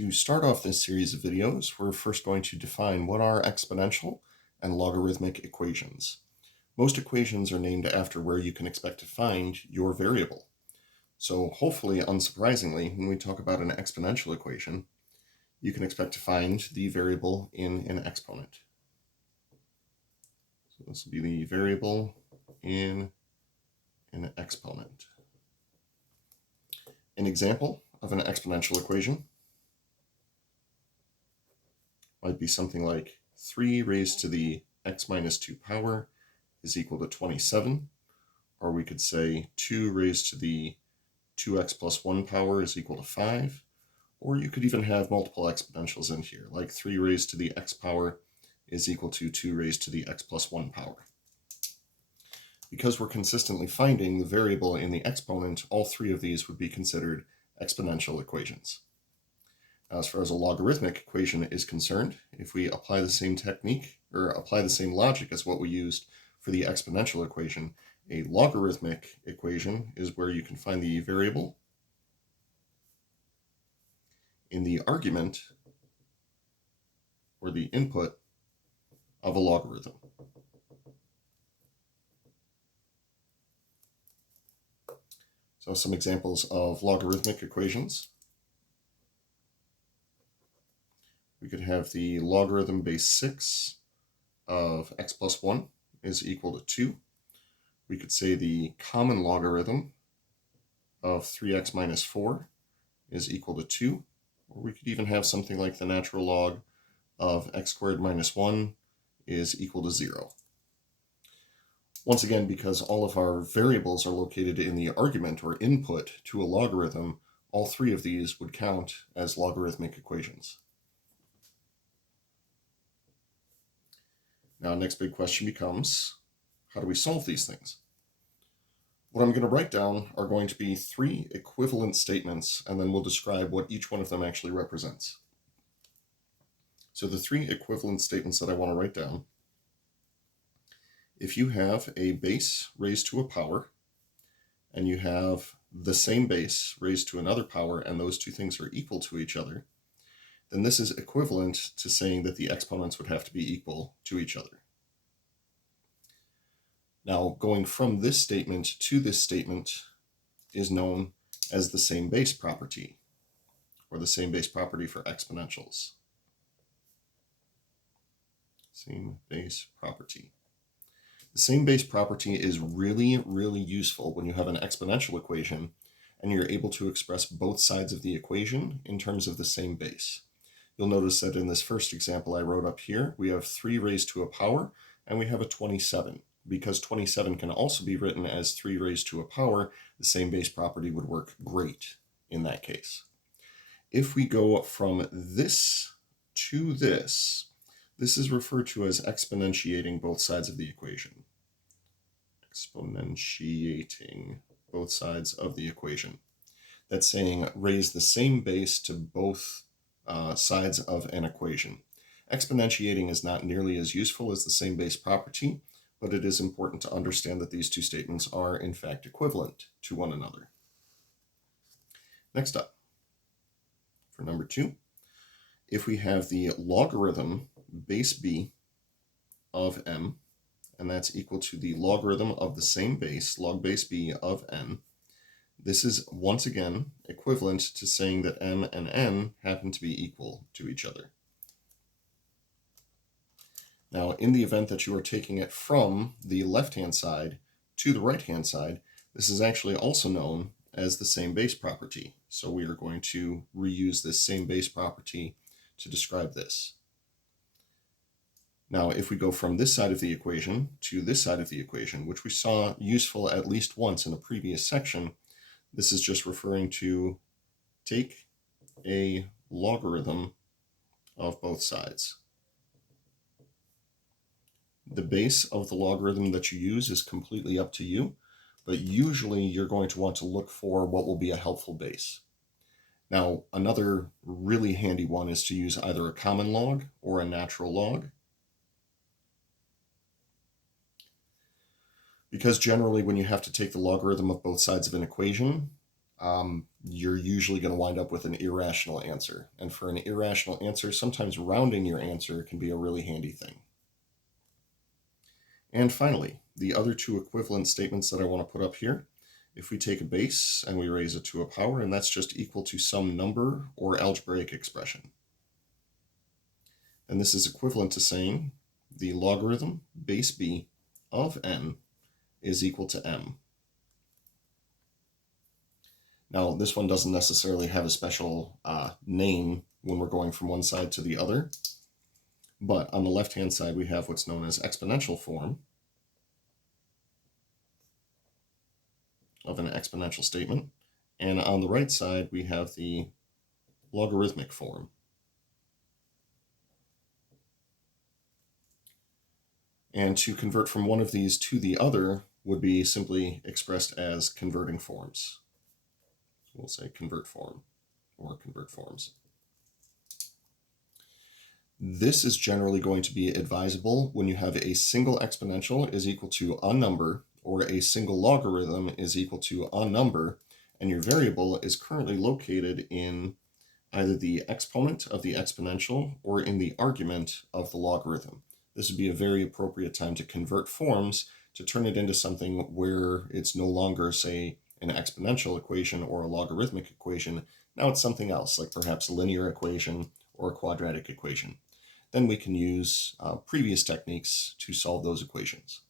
To start off this series of videos, we're first going to define what are exponential and logarithmic equations. Most equations are named after where you can expect to find your variable. So hopefully, unsurprisingly, when we talk about an exponential equation, you can expect to find the variable in an exponent. So this will be the variable in an exponent. An example of an exponential equation might be something like 3 raised to the x minus 2 power is equal to 27, or we could say 2 raised to the 2x plus 1 power is equal to 5, or you could even have multiple exponentials in here, like 3 raised to the x power is equal to 2 raised to the x plus 1 power. Because we're consistently finding the variable in the exponent, all three of these would be considered exponential equations. As far as a logarithmic equation is concerned, if we apply the same technique or apply the same logic as what we used for the exponential equation, a logarithmic equation is where you can find the variable in the argument or the input of a logarithm. So some examples of logarithmic equations. We could have the logarithm base 6 of x plus 1 is equal to 2. We could say the common logarithm of 3x minus 4 is equal to 2. Or we could even have something like the natural log of x squared minus 1 is equal to 0. Once again, because all of our variables are located in the argument or input to a logarithm, all three of these would count as logarithmic equations. Now, next big question becomes, how do we solve these things? What I'm going to write down are going to be 3 equivalent statements, and then we'll describe what each one of them actually represents. So the 3 equivalent statements that I want to write down: if you have a base raised to a power, and you have the same base raised to another power, and those two things are equal to each other, then this is equivalent to saying that the exponents would have to be equal to each other. Now, going from this statement to this statement is known as the same base property, or the same base property for exponentials. Same base property. The same base property is really, really useful when you have an exponential equation and you're able to express both sides of the equation in terms of the same base. You'll notice that in this first example I wrote up here, we have 3 raised to a power, and we have a 27. Because 27 can also be written as 3 raised to a power, the same base property would work great in that case. If we go from this to this is referred to as exponentiating both sides of the equation. Exponentiating both sides of the equation. That's saying raise the same base to both sides of an equation. Exponentiating is not nearly as useful as the same base property, but it is important to understand that these two statements are in fact equivalent to one another. Next up, for number 2, if we have the logarithm base b of m, and that's equal to the logarithm of the same base, log base b of n, this is once again equivalent to saying that m and n happen to be equal to each other. Now, in the event that you are taking it from the left-hand side to the right-hand side, this is actually also known as the same base property. So we are going to reuse this same base property to describe this. Now, if we go from this side of the equation to this side of the equation, which we saw useful at least once in a previous section, this is just referring to take a logarithm of both sides. The base of the logarithm that you use is completely up to you, but usually you're going to want to look for what will be a helpful base. Now, another really handy one is to use either a common log or a natural log, because generally when you have to take the logarithm of both sides of an equation, you're usually going to wind up with an irrational answer. And for an irrational answer, sometimes rounding your answer can be a really handy thing. And finally, the other two equivalent statements that I want to put up here. If we take a base and we raise it to a power, and that's just equal to some number or algebraic expression. And this is equivalent to saying the logarithm base b of n is equal to m. Now, this one doesn't necessarily have a special name when we're going from one side to the other, but on the left-hand side, we have what's known as exponential form of an exponential statement, and on the right side, we have the logarithmic form. And to convert from one of these to the other would be simply expressed as converting forms. So we'll say convert form or convert forms. This is generally going to be advisable when you have a single exponential is equal to a number, or a single logarithm is equal to a number, and your variable is currently located in either the exponent of the exponential or in the argument of the logarithm. This would be a very appropriate time to convert forms to turn it into something where it's no longer, say, an exponential equation or a logarithmic equation. Now it's something else, like perhaps a linear equation or a quadratic equation. Then we can use previous techniques to solve those equations.